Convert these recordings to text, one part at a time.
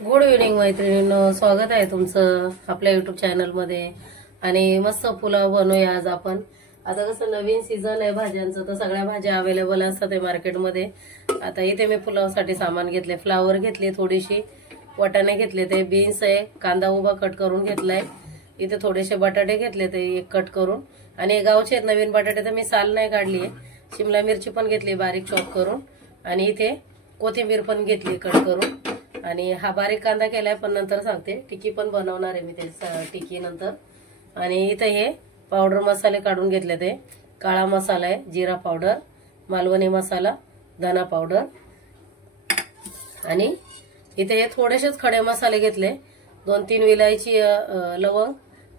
Good evening मैत्रिणींनो, स्वागत आहे तुमचं आपल्या युट्यूब चॅनल मध्ये। आणि मस्त पुलाव बनवूया आज आपण। आता कसं नवीन सीझन आहे भाज्यांचं, तर सगळ्या भाज्या अवेलेबल असतात आहे मार्केटमध्ये। आता इथे मी पुलावसाठी सामान घेतले, फ्लावर घेतली, थोडीशी वाटाणे घेतले, ते बीन्स आहे, कांदा उभा कट करून घेतलाय, इथे थोडेसे बटाटे घेतले ते एक कट करून, आणि गावचे आहेत नवीन बटाटे, तर मी साल नाही काढली आहे। शिमला मिरची पण घेतली बारीक चॉप करून, आणि इथे कोथिंबीर पण घेतली कट करून, आणि हा बारीक कांदा केलाय, पण नंतर सांगते। टिक्की पण बनवणार आहे मी ते टिक्की नंतर। आणि इथे हे पावडर मसाले काढून घेतले, ते काळा मसाला आहे, जिरा पावडर, मालवणी मसाला, धना पावडर, आणि इथे हे थोडेसेच खडे मसाले घेतले, 2-3 विलायची लवंग,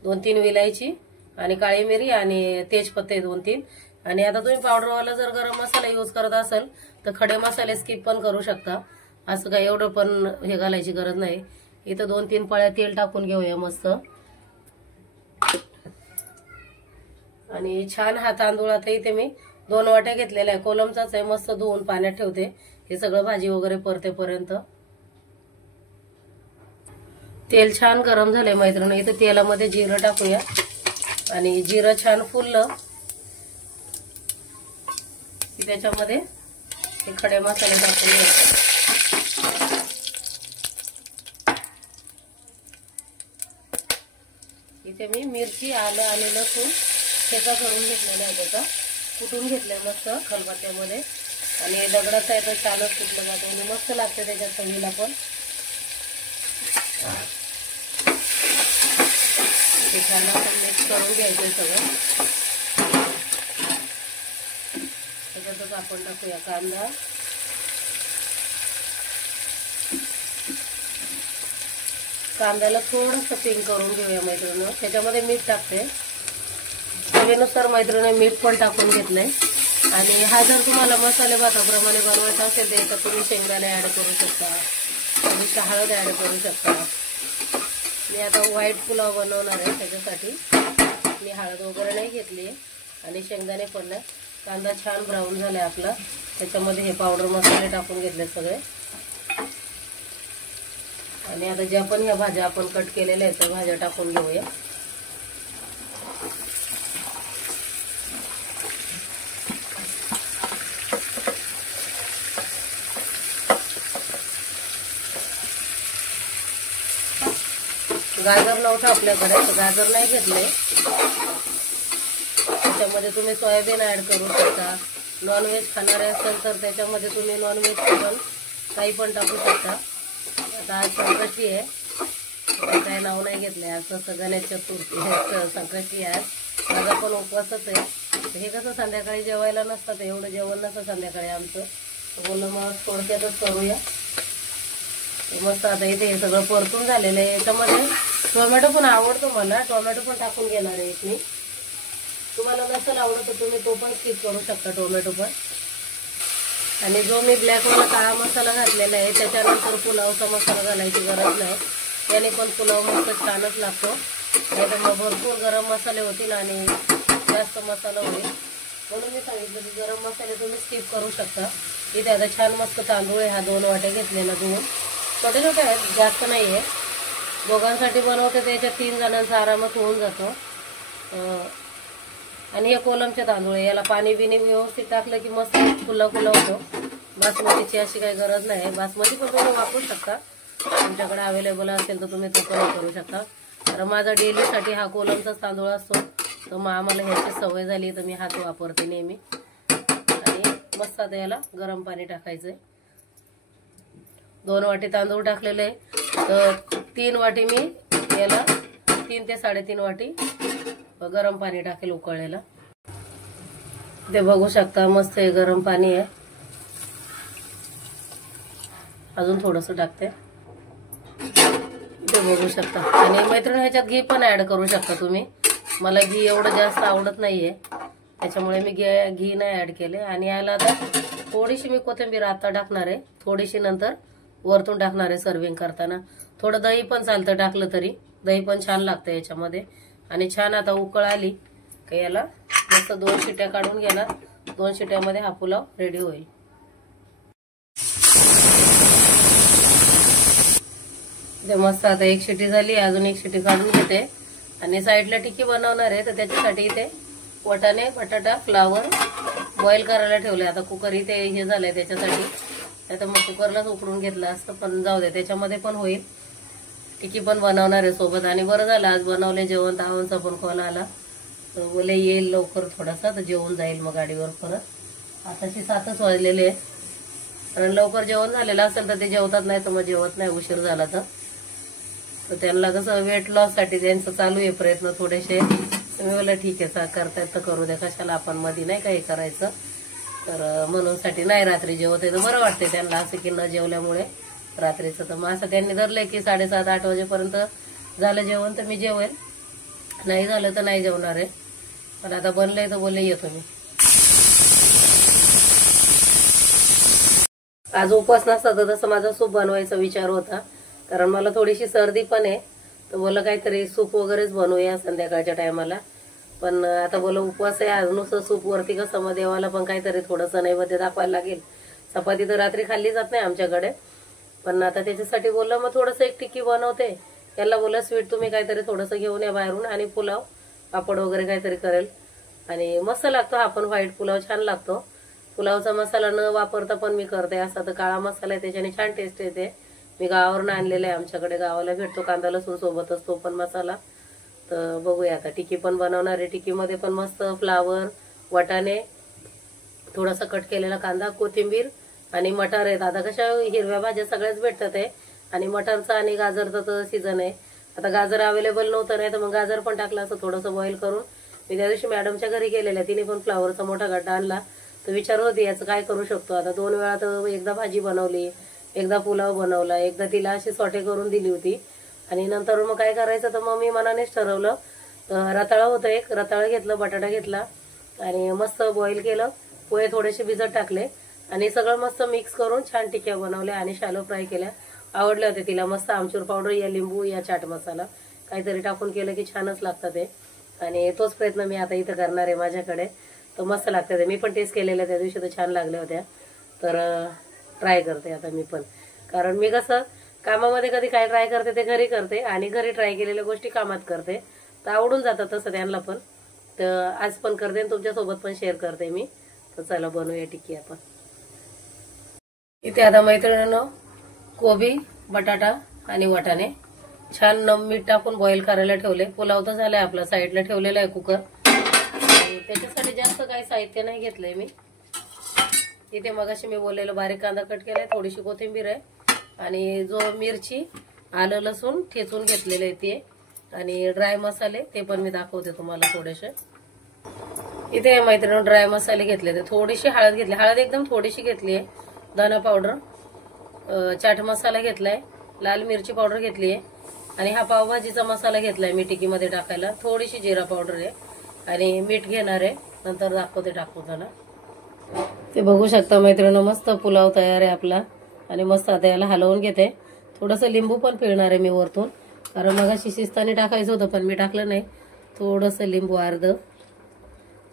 2-3 विलायची, आणि काळी मिरी, आणि तेजपत्ते 2-3। आणि आता तुम्ही पावडरवाला जर गरम मसाला यूज करत असाल तर खडे मसाले स्किप पण करू शकता, असं काय एवढं पण हे घालायची गरज नाही। इथं 2-3 पळ्या तेल टाकून घेऊया मस्त। आणि छान हा तांदूळ आता इथे मी 2 वाट्या घेतलेला आहे, कोलमचाच आहे, मस्त धुवून पाण्यात ठेवते हे सगळं भाजी वगैरे परतेपर्यंत। तेल छान गरम झालंय मैत्रिणी, इथे तेलामध्ये जिरं टाकूया, आणि जिरं छान फुललं की त्याच्यामध्ये हे खडे मसाले टाकून घ्यायचे। इथे मी मिरची, आलं आणि लसूण ठेचा करून घेतलेला आहे, त्याचा कुटून घेतलंय मस्त खलबत्त्यामध्ये, आणि दगडाचा आहे तर छानच कुटलं जातं आणि मस्त लागतं त्याच्यात चवीला पण। ते छान आपण मिक्स करून घ्यायचं सगळं। त्याच्यातच आपण टाकूया कांदा, कांद्याला थोडंसं पिंक करून घेऊया मैत्रिणी, त्याच्यामध्ये मीठ टाकते चवीनुसार मैत्रिणी, मीठ पण टाकून घेतलंय। आणि हा जर तुम्हाला मसाले भाताप्रमाणे बनवायचा असेल तर तुम्ही शेंगदाणे ऍड करू शकता, थोडीशी हळद ऍड करू शकता। मी आता व्हाईट पुलाव बनवणार आहे, त्याच्यासाठी मी हळद वगैरे नाही घेतली, आणि शेंगदाणे पण नाही। कांदा छान ब्राऊन झालाय आपला, त्याच्यामध्ये हे पावडर मसाले टाकून घेतले सगळे, आणि आता ज्या पण ह्या भाज्या आपण कट केलेल्या आहेत त्या भाज्या टाकून घेऊया। गाजर नव्हतं आपल्याकडे, गाजर नाही घेतले, त्याच्यामध्ये तुम्ही सोयाबीन ऍड करू शकता। नॉनव्हेज खाणारे असेल तर त्याच्यामध्ये तुम्ही नॉनव्हेज पण काही पण टाकू शकता। आता आज संकष्टी आहे, काय नाव नाही घेतलंय, आज तसं गणेश चतुर्थी संकष्टी आहे, माझा पण उपवासच आहे। हे कसं संध्याकाळी जेवायला नसतं, एवढं जेवण नसतं संध्याकाळी आमचं, बोललं मग थोडक्यातच करूया मस्त। आता इथे हे सगळं परतून झालेलं आहे, याच्यामध्ये टोमॅटो पण आवडतो मला, टोमॅटो पण टाकून घेणार आहे मी। तुम्हाला नसेल आवडत तर तुम्ही तो पण स्किप करू शकता, टोमॅटो पण। आणि जो मी ब्लॅकवाला काळा मसाला घातलेला आहे त्याच्यानंतर पुलावचा मसाला घालायची गरज नाही, त्याने पण पुलाव मस्त छानच लागतो। नाही तर मग भरपूर गरम मसाले होतील आणि जास्त मसाला होईल, म्हणून मी सांगितलं की गरम मसाले तुम्ही स्किप करू शकता। इथे आता छान मस्त तांदूळ आहे, हा 2 वाट्या घेतलेला, धुवून छोटे छोटे आहेत, जास्त नाही आहे, दोघांसाठी बनवते त्याच्यात 3 जणांचा आरामात होऊन जातो। आणि हे कोलमचे तांदूळ आहे, याला पाणी बिनी व्यवस्थित टाकलं की मस्त फुला फुला होतो। बासमतीची अशी काही गरज नाही, बासमती पण तुम्ही वापरू शकता, तुमच्याकडे अवेलेबल असेल तर तुम्ही तो पण करू शकता। तर माझा डेलीसाठी हा कोलमचाच तांदूळ असतो, तर मग आम्हाला ह्याची सवय झाली तर मी हाच वापरते नेहमी। आणि मस्त आता याला गरम पाणी टाकायचंय, 2 वाटी तांदूळ टाकलेले, तर 3 वाटी मी याला 3 ते 3.5 वाटी गरम पाणी टाकेल उकळलेला। ते बघू शकता मस्त हे गरम पाणी आहे, अजून थोडंसं टाकते, ते बघू शकता। आणि मैत्रिणी ह्याच्यात घी पण ऍड करू शकता तुम्ही, मला घी एवढं जास्त आवडत नाहीये त्याच्यामुळे मी घी नाही ऍड केले। आणि याला आता थोडीशी मी कोथिंबीर आता टाकणार आहे, थोडीशी नंतर वरतून टाकणार आहे सर्विंग करताना। थोडं दही पण चालतं टाकलं तरी, दही पण छान लागतं याच्यामध्ये। आणि छान आता उकळ आली की याला मस्त 2 शिट्या काढून घेणार, 2 शिट्यामध्ये हा पुलाव रेडी होईल। ते मस्त आता एक शिटी झाली, अजून एक शिटी काढून घेते आणि साईडला टिक्की बनवणार आहे. तर त्याच्यासाठी इथे वाटाणे, बटाटा, फ्लावर बॉईल करायला ठेवले. आता कुकर इथे हे झालंय त्याच्यासाठी, नाही तर मग कुकरलाच उकडून घेतलं असतं, पण जाऊ दे, त्याच्यामध्ये पण होईल. टिक्की पण बनवणार आहे सोबत. आणि बरं झालं आज बनवले जेवण, तावांचा पण कॉल आला तर बोले येईल लवकर थोडासा, तर जेवण जाईल मग गाडीवर परत. आताशी 7च वाजलेले आहे, कारण लवकर जेवण झालेलं असेल तर ते जेवतात, नाही तर मग जेवत नाही उशीर झाला तर. त्यांना कसं वेट लॉस साठी त्यांचं चालू आहे प्रयत्न थोडेसे. मी बोला ठीक आहे करतायत तर करू द्या, कशाला आपण मध्ये नाही काही करायचं. तर म्हणून साठी नाही रात्री जेवत आहे तर बरं वाटते त्यांना असं की न जेवल्यामुळे रात्रीचं. तर मग असं त्यांनी धरलंय की 7:30-8 वाजेपर्यंत झालं जेवण तर मी जेवेल, नाही झालं तर नाही जेवणार आहे. पण आता बनलंय तर बोलले येतो मी. आज उपवास नसता तर तसं माझा सूप बनवायचा विचार होता, कारण मला थोडीशी सर्दी पण आहे. तर बोला काहीतरी सूप वगैरेच बनवूया संध्याकाळच्या टायमाला. पण आता बोला उपवास आहे आज, नुसतं सूप वरती कसं मग देवाला पण काहीतरी थोडंसं नैवेद्य दाखवायला लागेल. चपाती तर रात्री खाल्ली जात नाही आमच्याकडे, पण आता त्याच्यासाठी बोललं मग थोडंसं एक टिक्की बनवते. त्याला बोला स्वीट तुम्ही काहीतरी थोडंसं घेऊन या बाहेरून, आणि पुलाव पापड वगैरे काहीतरी करेल. आणि मस्त लागतो हा पण व्हाईट पुलाव, छान लागतो. पुलावचा मसाला न वापरता पण मी करते. असा तर काळा मसाला आहे त्याच्याने छान टेस्ट येते. मी गावावरून आणलेला आहे, आमच्याकडे गावाला भेटतो, कांदा लसूण सोबत असतो पण मसाला. तर बघूया आता टिक्की पण बनवणार आहे. टिक्कीमध्ये पण मस्त फ्लावर, वाटाणे, थोडासा कट केलेला कांदा, कोथिंबीर आणि मटार आहेत. आता कशा हिरव्या भाज्या सगळ्याच भेटतात आहे, आणि मटारचा आणि गाजरचा तर सीझन आहे. आता गाजर अवेलेबल नव्हतं, नाही तर मग गाजर पण टाकलं असं थोडंसं बॉईल करून. मी त्या दिवशी मॅडमच्या घरी गेलेल्या, तिने पण फ्लावरचा मोठा गड्डा आणला. तर विचार होते याचं काय करू शकतो. आता 2 वेळा तर एकदा भाजी बनवली, एकदा पुलाव बनवला, एकदा तिला अशी सॉटे करून दिली होती. आणि नंतर मग काय करायचं तर मग मी मनानेच ठरवलं. रताळा होतं, एक रताळा घेतलं, बटाटा घेतला आणि मस्त बॉईल केलं. पोहे थोडेसे भिजत टाकले आणि सगळं मस्त मिक्स करून छान टिक्क्या बनवल्या आणि शॅलो फ्राय केल्या. आवडले होते तिला. मस्त आमचूर पावडर या लिंबू या चाट मसाला काहीतरी टाकून केलं की छानच लागतं ते. आणि तोच प्रयत्न मी आता इथं करणार आहे माझ्याकडे. तर मस्त लागतं ते. मी पण टेस्ट केलेल्या त्या दिवशी तर छान लागल्या होत्या. तर ट्राय करते आता मी पण, कारण मी कसं कामामध्ये कधी काय ट्राय करते ते घरी करते, आणि घरी ट्राय केलेल्या गोष्टी कामात करते, तर आवडून जातात तसं त्यांना पण. तर आज पण करते आणि तुमच्यासोबत पण शेअर करते मी. तर चला बनवूया टिक्की आपण. इथे आता मैत्रिणींनो कोबी, बटाटा आणि वाटाणे छान मीठ टाकून बॉईल करायला ठेवले. पुलाव तर झालाय आपला, साईडला ठेवलेला आहे कुकर. त्याच्यासाठी जास्त काही साहित्य नाही घेतलंय मी. इथे मगाशी मी बोललेलं बारीक कांदा कट केलाय, थोडीशी कोथिंबीर आहे आणि जो मिरची, आलं लसूण ठेचून घेतलेले आहे ते, आणि ड्राय मसाले ते पण मी दाखवते तुम्हाला थोडेसे. इथे मैत्रिणी ड्राय मसाले घेतले, ते थोडीशी हळद घेतली, हळद एकदम थोडीशी घेतली आहे, धना पावडर, चाट मसाला घेतलाय, लाल मिरची पावडर घेतली आहे, आणि हा पावभाजीचा मसाला घेतलाय मी टिक्कीमध्ये टाकायला, थोडीशी जिरा पावडर आहे आणि मीठ घेणार आहे, नंतर दाखवते टाकताना. ते बघू शकता मैत्रिणी मस्त पुलाव तयार आहे आपला. आणि मस्त आता याला हलवून घेते. थोडंसं लिंबू पण पिळणार आहे मी वरतून, कारण मगाशी शिस्ताने टाकायचं होतं पण मी टाकलं नाही. थोडंसं लिंबू अर्ध,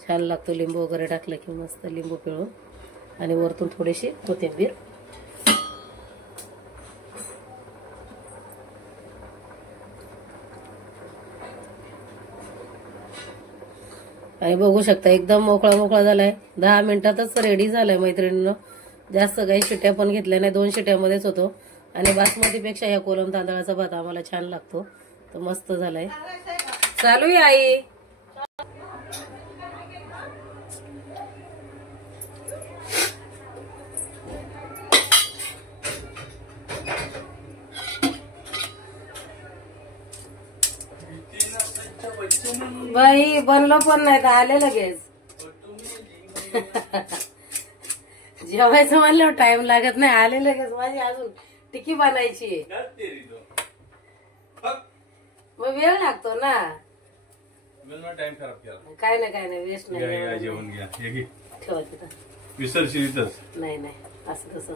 छान लागतो लिंबू वगैरे टाकलं की, मस्त लिंबू पिळून, आणि वरतून थोडीशी कोथिंबीर. आणि बघू शकता एकदम मोकळा मोकळा झालाय. 10 मिनिटातच रेडी झालाय मैत्रिणींनो. जास्त काही शिट्या पण घेतल्या नाही, 2 शिट्यामध्येच होतो. आणि बासमतीपेक्षा या कोलम तांदळाचा भात आम्हाला छान लागतो. तर मस्त झालाय. चालू आहे आई. बाई बनलो पण नाही तर आले लगेच. जेवायचं म्हणलं टाइम लागत नाही, आले लगेच. माझी अजून टिक्की बनायची, मग वेळ लागतो ना. टाइम खराब केला. काय नाही वेस्ट नाही. जेवण घ्या, ठेवा तिथं. विसरशीलच नाही असं तसं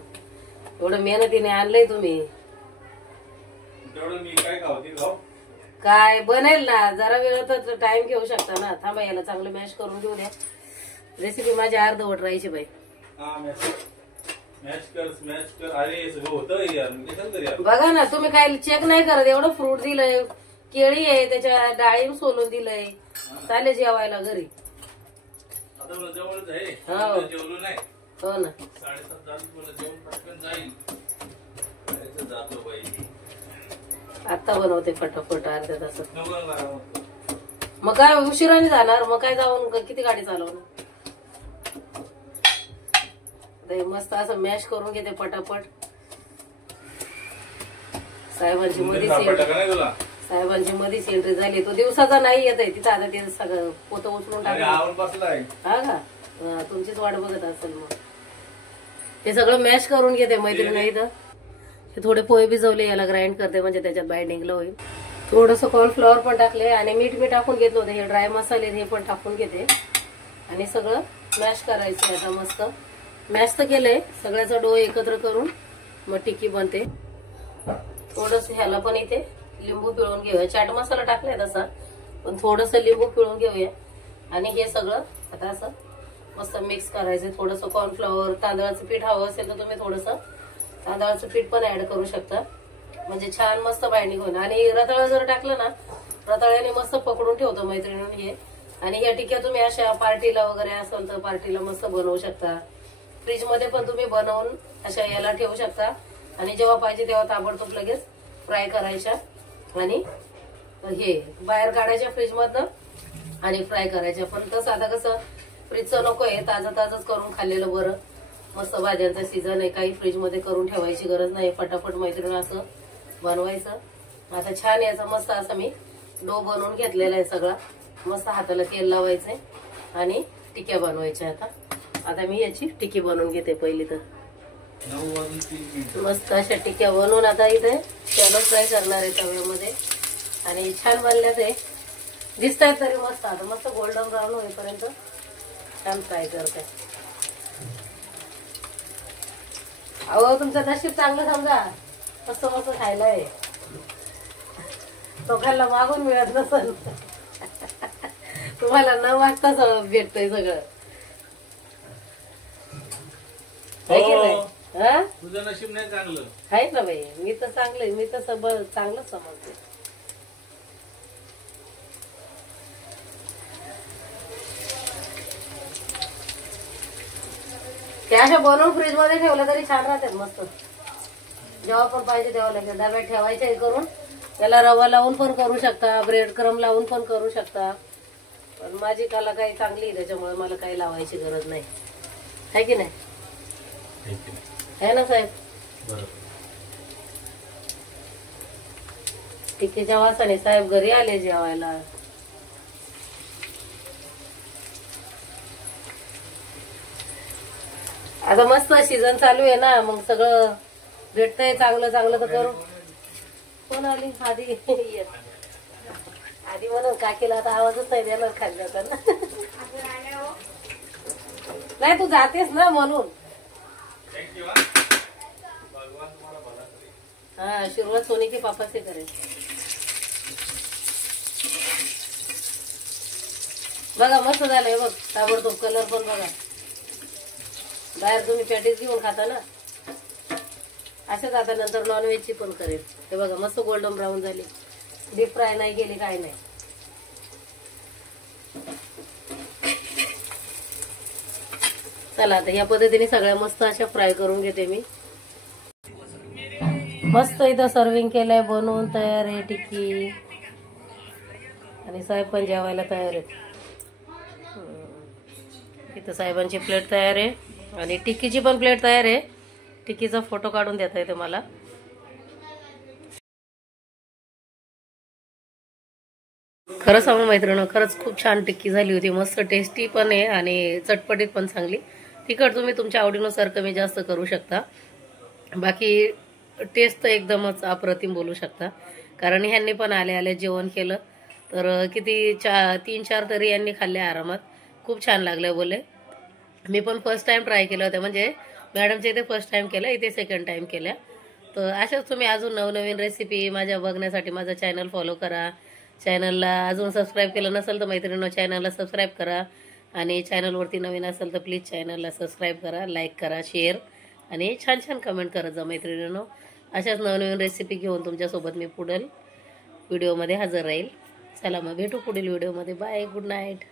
एवढं मेहनतीने आणलंय तुम्ही. तेवढं मी काय खाऊ काय बनेल ना, जरा वेळ तर टाइम घेऊ शकता ना. थांबा याला चांगलं मॅश करून घेऊ द्या. रेसिपी माझी अर्धवट राहायची बाई. स्मॅश कर अरे हे सगळं होतं यार मी कसं तरी यार. बघा ना, तुम्ही काय चेक नाही करत. एवढं फ्रूट दिलंय, केळी आहे, त्याच्या डाळिंब सोलून दिलंय. चालेल जेवायला घरी. आता मला जवळच आहे हो. जेवलो नाही. हो ना. 7:30 झाली मला जेवण पटकन जाईल. जायचं जातो बाई. आता बनवते फटाफट अर्ध्या तासात. नको ना. मग काय उशिराने जाणार, मग काय जाऊन किती गाडी चालवणार. ते मस्त असं मॅश करून घेते पटापट. साहेबांची मध्येच तुला साहेबांची मध्येच एंट्री झाली. तो दिवसाचा नाही येत आहे तिथं. आता ते सगळं पोतं उचलून अरे टाकलं. आवड बसलाय. हा का? हा, तुमचीच वाट बघत असेल. मग ते सगळं मॅश करून घेते मैत्रिणी. इथं हे थोडे पोहे भिजवले, याला ग्राइंड करते म्हणजे त्याच्यात बाइंडिंगला होईल. थोडस कॉर्नफ्लॉवर पण टाकले आणि मीठ मी टाकून घेतलं होतं. हे ड्राय मसाले हे पण टाकून घेते आणि सगळं मॅश करायचं. आता मस्त मॅश तर केलंय. सगळ्याचा डो एकत्र करून मग टिक्की बनते. थोडस ह्याला पण इथे लिंबू पिळून घेऊया. चाट मसाला टाकलाय तसा, पण थोडस लिंबू पिळून घेऊया आणि हे सगळं आता असं मस्त मिक्स करायचं. थोडस कॉर्नफ्लॉवर, तांदळाचं पीठ हवं असेल तर तुम्ही थोडस तांदळाचं पीठ पण ऍड करू शकता, म्हणजे छान मस्त बाइंडिंग होईल. आणि रताळं जर टाकलं ना, रताळ्याने मस्त पकडून ठेवतो मैत्रिणींनी हे. आणि या टिक्क्या तुम्ही अशा पार्टीला वगैरे असेल तर पार्टीला मस्त बनवू शकता. फ्रीज मध्ये पण तुम्ही बनवून अशा याला ठेवू शकता आणि जेव्हा पाहिजे तेव्हा ताबडतोब लगेच फ्राय करायच्या आणि हे बाहेर काढायच्या फ्रीज मधनं आणि फ्राय करायच्या. पण तसं आता कसं फ्रीजचं नको आहे, ताजं ताजंच करून खाल्लेलं बरं. मस्त भाज्यांचा सीझन आहे, काही फ्रीज मध्ये करून ठेवायची गरज नाही. फटाफट मैत्रिणी असं बनवायचं. आता छान याचा मस्त असा मी डो बनवून घेतलेला आहे सगळा. मस्त हाताला तेल लावायचंय आणि टिक्या बनवायच्या. आता मी याची टिक्की बनवून घेते पहिली. तर 9 वाजून 3 मिनिटं. मस्त अशा टिक्या बनवून आता इथे शॅलो फ्राय करणार आहे तव्यामध्ये. आणि छान बनल्यात आहे, दिसत आहेत तरी मस्त. आता मस्त गोल्डन ब्राऊन होईपर्यंत छान फ्राय करते. अहो तुमचं नशीब चांगलं समजा, मस्त मस्त खायला आहे. लोकांना मागून मिळत नसल, तुम्हाला न मागताच भेटतंय सगळं. आहे की नाही? हा? तुझं नशीब नाही चांगलं आहे ना बाई. मी तर चांगलं, मी तर चांगलंच समजते. त्या अशा बनवून फ्रीज मध्ये ठेवल्या तरी छान राहतात मस्त. जेव्हा पण पाहिजे तेव्हा लगेच डब्यात ठेवायच्या. हे करून त्याला रवा लावून पण करू शकता, ब्रेड क्रम लावून पण करू शकता. पण माझी कला काही चांगली आहे त्याच्यामुळे मला काही लावायची गरज नाही. आहे की नाही? आहे ना साहेब? बरोबर. टिक्कीच्या वासाने साहेब घरी आले जेवायला. आता मस्त सीझन चालू आहे ना, मग सगळं भेटतंय चांगलं चांगलं तर करू. कोण आली? आधी आधी म्हणून काकीला आता आवाजच नाही देणार खाली जाताना. नाही तू जातेस ना म्हणून. हाँ शुरुआत सोने के पापा से करें. बघा मस्त झालंय बघ, ताबडतोब कलर पण बघा. बाहेर तुम्ही पॅटीस घेऊन खाता ना, असंच आता नंतर नॉनव्हेजची पण करेल. हे बघा मस्त गोल्डन ब्राऊन झाली, डीप फ्राय नाही केली, काय नाही. चला आता या पद्धतीने सगळ्या मस्त अशा फ्राय करून घेते मी. मस्त इथं सर्विंग केलंय, बनवून तयार आहे टिक्की. आणि साहेब पण जेवायला तयार आहेत. इथं साहेबांची प्लेट तयार आहे आणि टिक्कीची पण प्लेट तयार आहे. टिक्कीचा फोटो काढून देता येते मला. खरं सांगू मैत्रिणी, खरंच खूप छान टिक्की झाली होती. मस्त टेस्टी पण आहे आणि चटपटीत पण चांगली. तिखट तुम्ही तुमच्या आवडीनुसार कमी जास्त करू शकता. बाकी टेस्ट तर एकदमच अप्रतिम बोलू शकता. कारण ह्यांनी पण आले जेवण केलं तर किती 3-4 तरी यांनी खाल्ले आरामात. खूप छान लागलं बोले. मी पण फर्स्ट टाइम ट्राय केलं होतं, म्हणजे मॅडमच्या इथे फर्स्ट टाइम केलं, इथे सेकंड टाइम केल्या. तर अशाच तुम्ही अजून नवनवीन रेसिपी माझ्या बघण्यासाठी माझा चॅनल फॉलो करा. चॅनलला अजून सबस्क्राईब केलं नसेल तर मैत्रिणींनो चॅनलला सबस्क्राईब करा. आणि चॅनलवरती नवीन असेल तर प्लीज चॅनलला सबस्क्राईब करा, लाईक करा, शेअर आणि छान छान कमेंट करत जा मैत्रिणींनो. अशाच नवनवीन रेसिपी घेऊन तुमच्यासोबत मी पुढील व्हिडिओमध्ये हजर राहील. चला मग भेटू पुढील व्हिडिओमध्ये. Bye, good night.